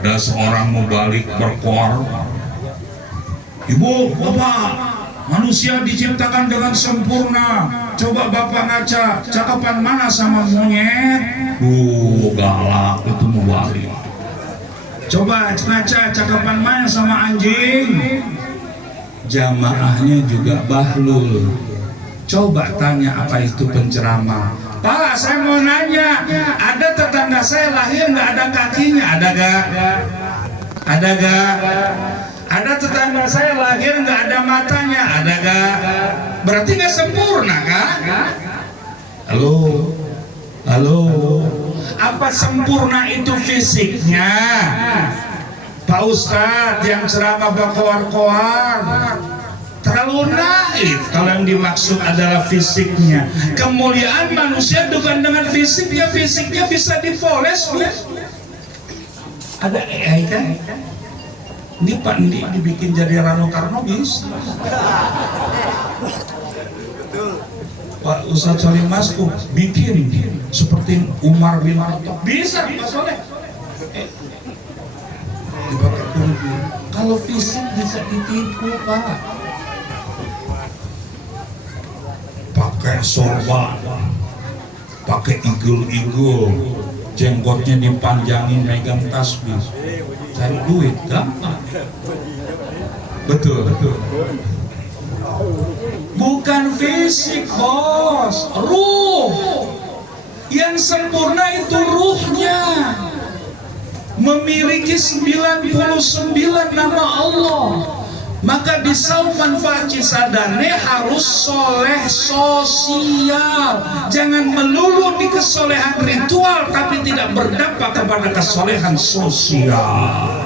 Ada seorang mubalik berkoar, ibu, bapak, manusia diciptakan dengan sempurna. Coba bapak ngaca, cakapan mana sama monyet? Galak itu mubalik. Coba ngaca, cakapan mana sama anjing? Jamaahnya juga bahlul. Coba tanya apa itu penceramah. Pak, saya mau nanya, ada tetangga saya lahir nggak ada kakinya, ada gak? Ada gak? Ada tetangga saya lahir nggak ada matanya, ada gak? Berarti nggak sempurna kan? Halo, halo. Apa sempurna itu fisiknya? Pak Ustadz yang ceramah berkoar-koar terlalu naif kalau yang dimaksud adalah fisiknya. Kemuliaan manusia bukan dengan fisiknya, fisiknya bisa dipoles. Ada AI kan? Ini Pak Ndi dibikin jadi Rano Karno bisa. Pak Ustadz Salim Masku bikin seperti Umar bin Khattab bisa Pak Soleh. Dipakai kursi. Kalau fisik bisa ditipu Pak. Pakai sorban, pakai igul-igul, jenggotnya dipanjangin, megang tasbih, cari duit gampang. Betul. Bukan fisik bos, ruh. Yang sempurna itu ruhnya. Memiliki 99 nama Allah. Maka di saum manfaat cisadane harus soleh sosial. Jangan melulu di kesolehan ritual tapi tidak berdampak kepada kesolehan sosial.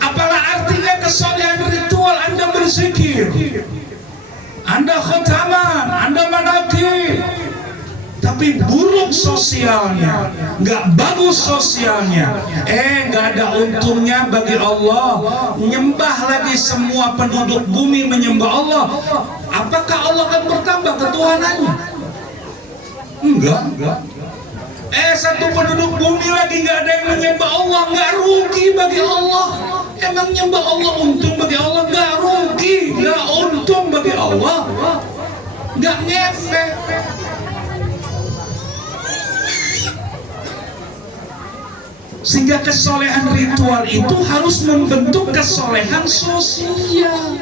Apalah artinya kesolehan ritual? Anda berzikir, Anda khotaman, Anda manakib, tapi buruk sosialnya, nggak bagus sosialnya, nggak ada untungnya bagi Allah. Nyembah lagi semua penduduk bumi menyembah Allah, apakah Allah akan bertambah ketuhanannya? Enggak. Satu penduduk bumi lagi nggak ada yang menyembah Allah, nggak rugi bagi Allah. Emang nyembah Allah untung bagi Allah? Nggak rugi, nggak untung bagi Allah, nggak ngefek. Sehingga kesolehan ritual itu harus membentuk kesolehan sosial.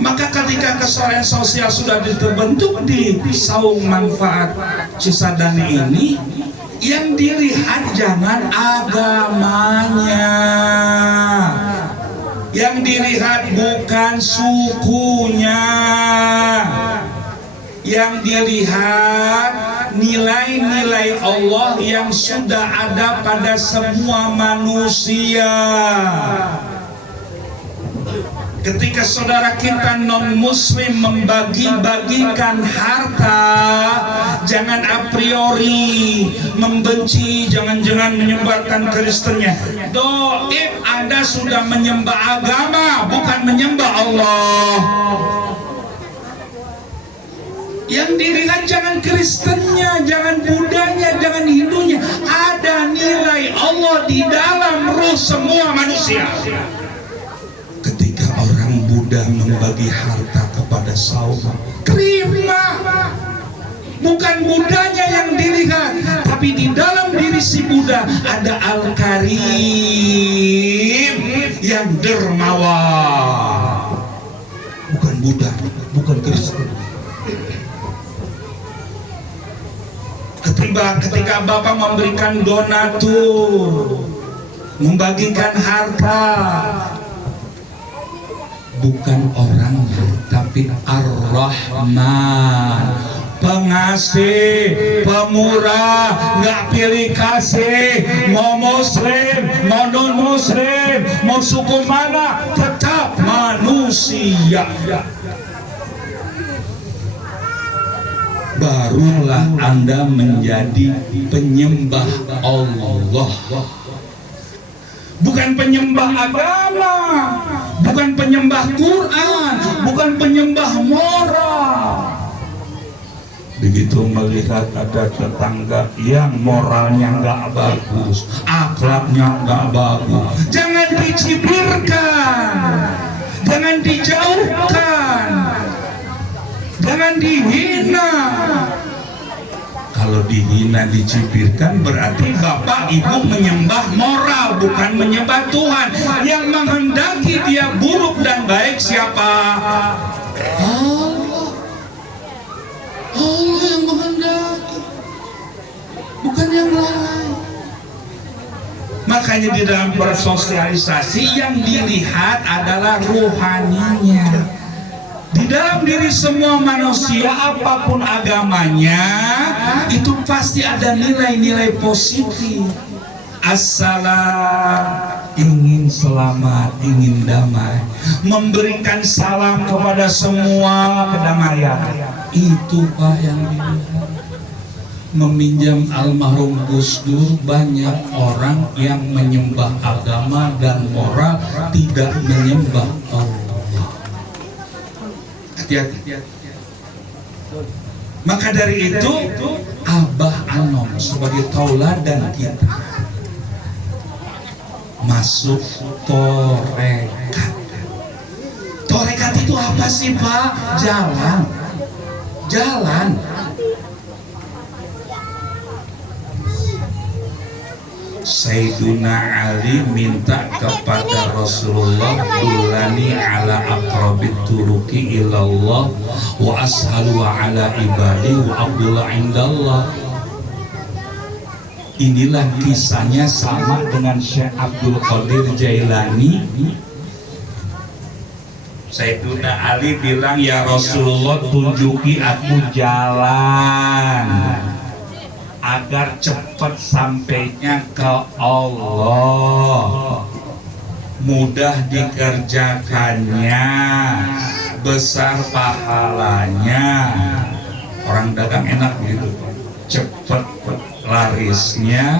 Maka ketika kesolehan sosial sudah terbentuk di saung manfaat cisadane ini, yang dilihat jangan agamanya, yang dilihat bukan sukunya, yang dilihat nilai-nilai Allah yang sudah ada pada semua manusia. Ketika saudara kita non-muslim membagi-bagikan harta, jangan a priori membenci, jangan-jangan menyebarkan Kristennya. Doib Anda sudah menyembah agama, bukan menyembah Allah. Yang dilihat jangan Kristennya, jangan Budanya, jangan Hindunya. Ada nilai Allah di dalam ruh semua manusia. Ketika orang Buddha membagi harta kepada saudara, terima. Bukan Budanya yang dilihat, tapi di dalam diri si Buddha ada Al-Karim yang dermawan. Bukan Buddha, bukan Kristen. Ketika Bapak memberikan donatur, membagikan harta, bukan orangnya, tapi Ar-Rahman, pengasih, pemurah, nggak pilih kasih, mau muslim, mau non muslim, mau suku mana, tetap manusia. Barulah Anda menjadi penyembah Allah, bukan penyembah agama, bukan penyembah Quran, bukan penyembah moral. Begitu melihat ada tetangga yang moralnya nggak bagus, akhlaknya nggak bagus, jangan dicibirkan, jangan dijauhkan, jangan dihina. Kalau dihina, dicibirkan, berarti bapak ibu menyembah moral, bukan menyembah Tuhan. Yang menghendaki dia buruk dan baik siapa? Allah yang menghendaki, bukan yang lain. Makanya di dalam bersosialisasi yang dilihat adalah rohaninya. Di dalam diri semua manusia, apapun agamanya, itu pasti ada nilai-nilai positif. Assalam, ingin selamat, ingin damai, memberikan salam kepada semua kedamaian. Itu Pak yang dilihat. Meminjam almarhum Gus Dur, banyak orang yang menyembah agama dan moral, tidak menyembah Allah. Hati-hati. Maka dari itu Abah Anom sebagai tauladan kita masuk torekat. Torekat itu apa sih Pak? Jalan. Sayyiduna Ali minta kepada Rasulullah, "Dulani ala aqrabit turuki ilallah wa ashalu ala ibadi wa abdullah indallah." Inilah kisahnya sama dengan Syekh Abdul Qadir Jailani. Sayyiduna Ali bilang, "Ya Rasulullah, tunjuki aku jalan agar cepat sampainya ke Allah, mudah dikerjakannya, besar pahalanya." Orang dagang enak gitu, cepat larisnya,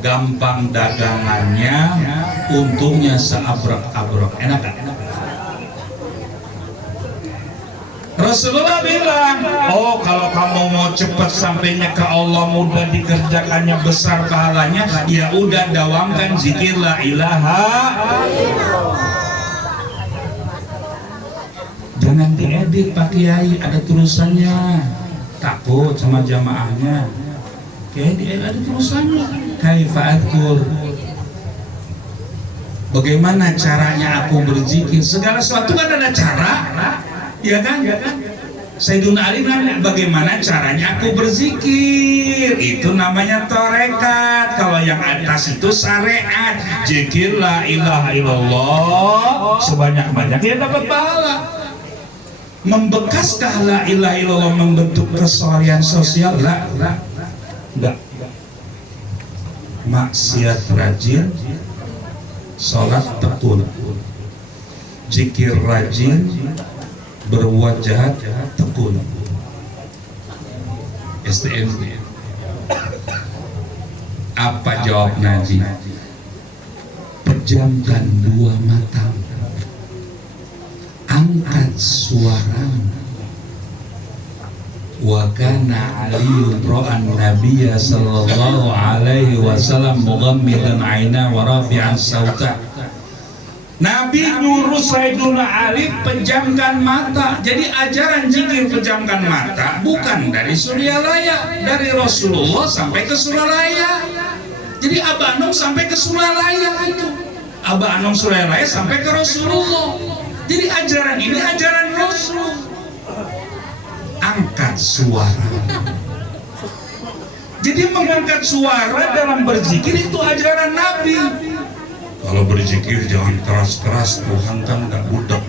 gampang dagangannya, untungnya seabrek-abrek. Enak kan? Rasulullah bilang, "Oh, kalau kamu mau cepat sampainya ke Allah, mudah dikerjakannya, besar pahalanya, ya udah dawamkan zikir la ilaha illallah." Jangan diedit Pak Kiai, ada tulisannya. Takut sama jamaahnya. Kiai diedit, ada tulisannya. Kaifa adkur. Bagaimana caranya aku berzikir? Segala sesuatu kan ada cara. Ya kan? Sayyiduna Ali nanya, bagaimana caranya aku berzikir? Itu namanya torekat. Kalau yang atas itu syariat. Zikir la ilaha illallah sebanyak-banyak, dia dapat pahala. Membekaskah la ilaha illallah membentuk kesalahan sosial? Enggak. Maksiat rajin, sholat tekun, zikir rajin, berbuat jahat tekun. STM. Apa jawab Nabi? Pejamkan dua mata, angkat suara. Wa kana Aliyun ra'an Nabiyya sallallahu alaihi wasallam mughammidan 'aina wa rafi'an sauta. Nabi nyuruh Sayyiduna Ali pejamkan mata. Jadi ajaran zikir pejamkan mata bukan dari Suryalaya, dari Rasulullah sampai ke Suralaya. Jadi Abah Anom sampai ke Suralaya itu. Abah Anom Suralaya sampai ke Rasulullah. Jadi ajaran ini ajaran Rasul. Angkat suara. Jadi mengangkat suara dalam berzikir itu ajaran Nabi. Kalau berzikir jangan keras-keras, Tuhan kan nggak budak.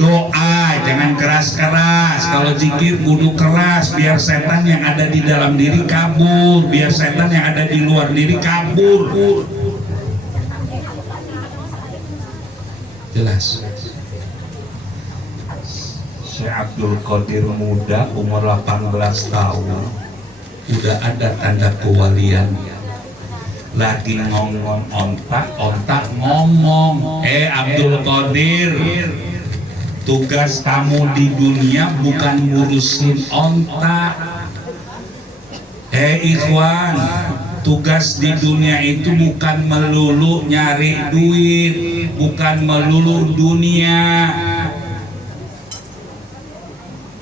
Doa jangan keras-keras. Kalau zikir kudu keras, biar setan yang ada di dalam diri kabur, biar setan yang ada di luar diri kabur. Jelas. Syekh Abdul Qadir muda, umur 18 tahun, udah ada tanda kewaliannya. Lagi ngomong ontak ngomong, Abdul Qadir, Tugas kamu di dunia bukan ngurusin onta. Ikhwan, tugas di dunia itu bukan melulu nyari duit, bukan melulu dunia.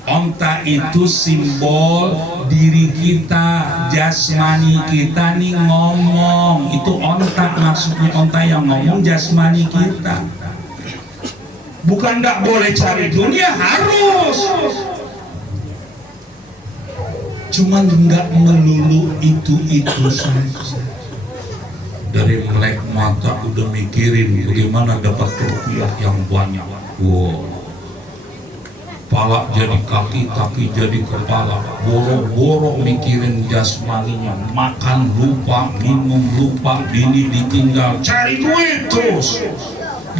Onta itu simbol diri kita, jasmani kita nih ngomong. Itu onta, maksudnya onta yang ngomong jasmani kita. Bukan nggak boleh cari dunia, harus. Cuman nggak melulu itu saja. Dari melek mata udah mikirin bagaimana dapat rupiah yang banyak. Wow. Kepala jadi kaki, kaki jadi kepala. Boro-boro mikirin jasmaninya, makan lupa, minum lupa, bini ditinggal, cari duit terus.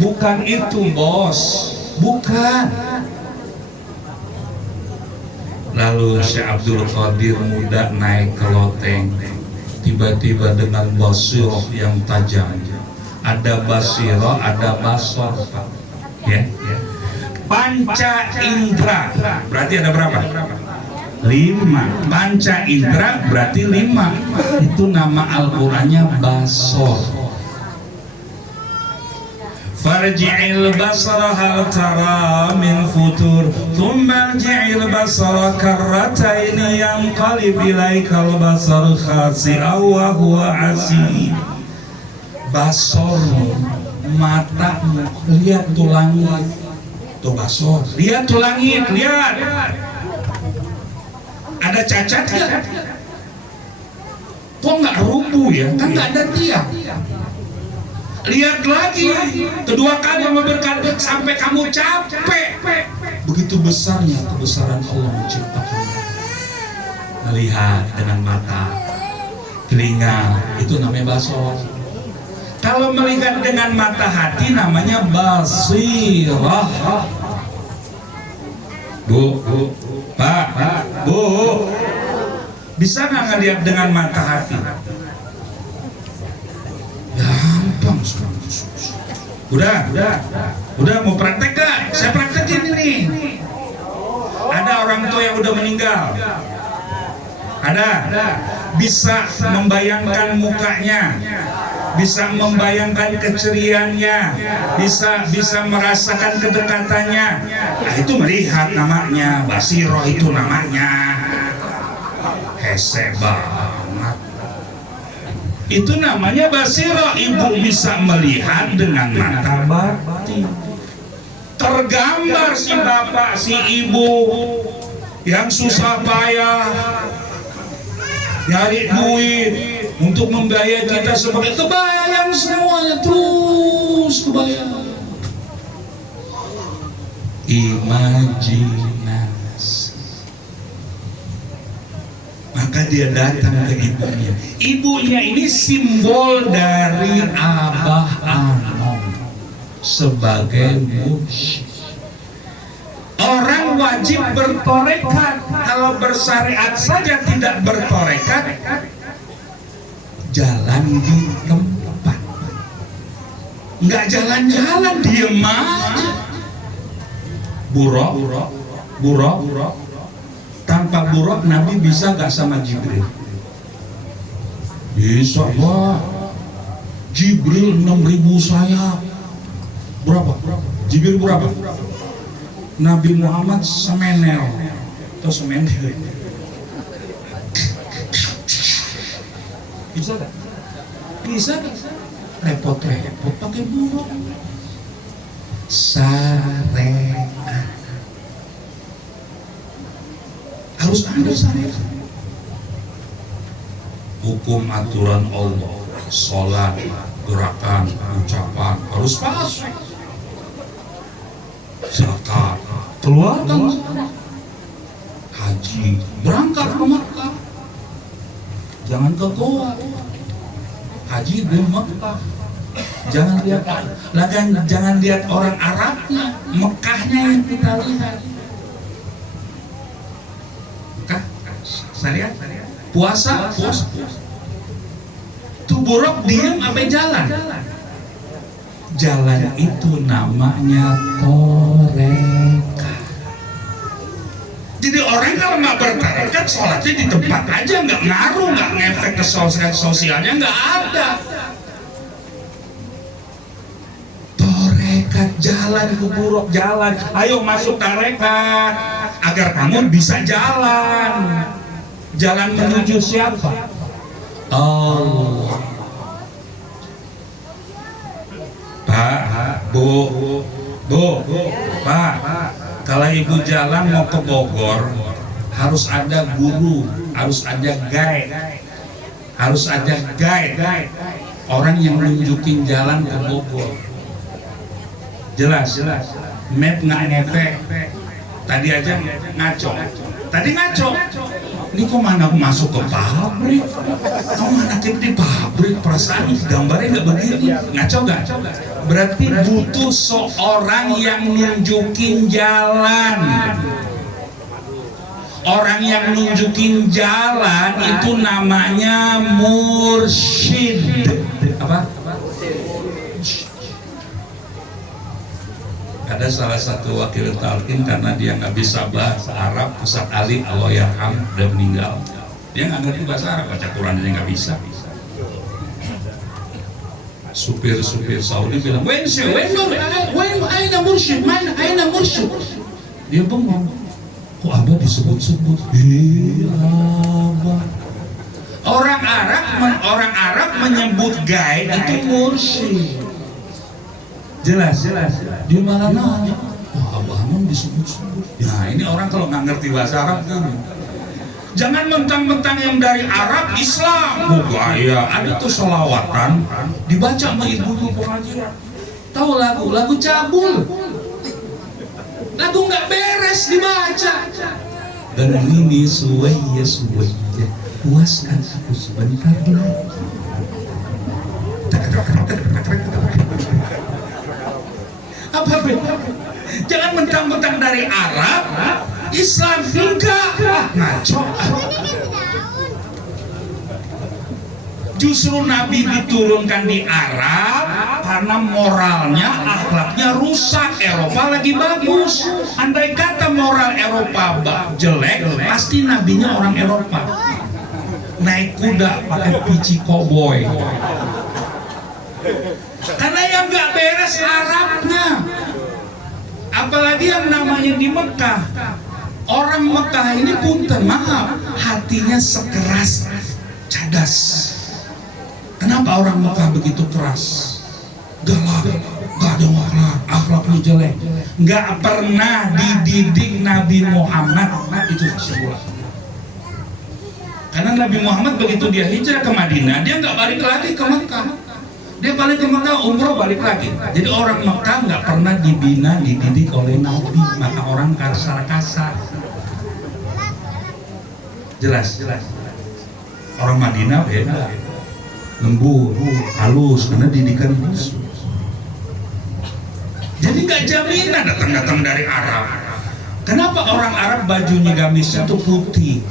Bukan itu bos, bukan. Lalu Syekh Abdul Qadir muda naik ke loteng, tiba-tiba dengan basirah yang tajam. Ada basirah, ada basar, ya. Panca indra berarti ada berapa? 5. Panca indra berarti 5. Itu nama Al-Qur'annya basor. Farji'il basara hal tara min futur thumma arji'il basara karrataini yanqalib ilaikal basar khasi'an wa huwa hasib. Basor, matamu, lihat tuh langit. Tuh basor, lihat tuh langit, lihat. Ada cacat nggak? Kok nggak rubuh ya? Kan nggak ada tiang. Lihat lagi, kedua kali berkata sampai kamu capek. Begitu besarnya kebesaran Allah menciptakan. Melihat dengan mata, telinga, itu namanya basor. Kalau melihat dengan mata hati namanya basirah. Bu, Pak, Bu, bisa nggak ngelihat dengan mata hati? Gampang, udah mau praktek gak? Saya praktekin ini. Ada orang tua yang udah meninggal. Ada, bisa membayangkan mukanya, bisa membayangkan keceriaannya, bisa merasakan kedekatannya. Nah, itu melihat namanya, basirah itu namanya. Hese banget. Itu namanya basirah. Ibu bisa melihat dengan mata batin. Tergambar si bapak, si ibu yang susah payah nyari duit untuk membayar kita sebagai, kebayang semuanya, terus kebayang. Imajinasi. Maka dia datang ke ibunya. Ibunya ini simbol dari Abah Anom sebagai mursyid. Orang wajib bertorekat. Kalau bersyariat saja tidak bertorekat, jalan di tempat, nggak jalan-jalan, diem aja. Buruk. Tanpa buruk Nabi bisa nggak sama Jibril? Bisa Pak. Jibril 6.000 sayap. Berapa? Jibril berapa? Nabi Muhammad semenel atau semenel. Bisa gak? Bisa gak? Repot-repot pakai buruk. Syariat harus ada syariat. Hukum aturan Allah, sholat, gerakan, ucapan harus pas. Zakat, keluarkan. Haji, berangkat ke Makkah. Jangan ke Goa. Haji di Makkah. Jangan lihat orang Arabnya, Mekahnya yang kita lihat. Syariat, puasa. Tuh buruk diem apa jalan? Jalan itu namanya torekat. Jadi orang kalau nggak bertarekat, sholatnya di tempat aja, nggak ngaruh, nggak ngefek ke sosialnya, nggak ada. Torekat, jalan ke buruk, jalan. Ayo masuk tarekat agar kamu bisa jalan. Jalan menuju siapa? Allah. Pak, Bu, Pak, kalau ibu jalan mau ke Bogor, harus ada guru, harus ada guide, orang yang nunjukin jalan ke Bogor. Jelas, map nggak ngefek. Tadi aja ngaco. Ini kok mana aku masuk ke pabrik? Kok mana kita di pabrik? Perasaan gambarnya nggak begini. Ngaco nggak? Berarti butuh seorang yang nunjukin jalan. Orang yang nunjukin jalan itu namanya mursyid. Apa? Ada salah satu wakil talqin, karena dia nggak bisa bahasa Arab, Ustaz Ali Allahyarham udah meninggal. Dia nggak ngerti bahasa Arab, baca Quran aja nggak bisa. Supir Saudi bilang, when aina mursyid, aina mursyid. Dia bengong, kok Abah disebut-sebut? Abah. Orang Arab menyebut guide itu mursyid. Jelas. Dia malah nanya, wah Abah Hamam disebut-sebut. Ya ini orang kalau nggak ngerti bahasa Arab gini. Jangan mentang-mentang yang dari Arab Islam. Gaya, ada tuh selawatan dibaca sama ibu-ibu pengajian. Tahu lagu cabul. Lagu nggak beres dibaca. Dan ini suwaya, puaskan aku sebentar lagi. Apa beda? Jangan mentang-mentang dari Arab Islam, enggak, ngaco. Justru Nabi diturunkan di Arab karena moralnya, akhlaknya rusak. Eropa lagi bagus. Andai kata moral Eropa jelek, pasti nabinya orang Eropa. Naik kuda pakai pici koboi. Karena yang nggak beres Arabnya. Apalagi yang namanya di Mekah. Orang Mekah ini punten, maaf, hatinya sekeras cadas. Kenapa orang Mekah begitu keras? Galak, gak ada akhlaknya jelek. Gak pernah dididik Nabi Muhammad. Itu sebuah. Karena Nabi Muhammad begitu dia hijrah ke Madinah, dia gak balik lagi ke Mekah. Dia balik ke Mekah, umroh balik lagi. Jadi orang Mekah nggak pernah dibina, dididik oleh Nabi, maka orang kasar. Jelas. Orang Madinah beda, lembut, halus, karena didikan khusus. Jadi nggak jaminan datang dari Arab. Kenapa orang Arab bajunya gamisnya tuh putih?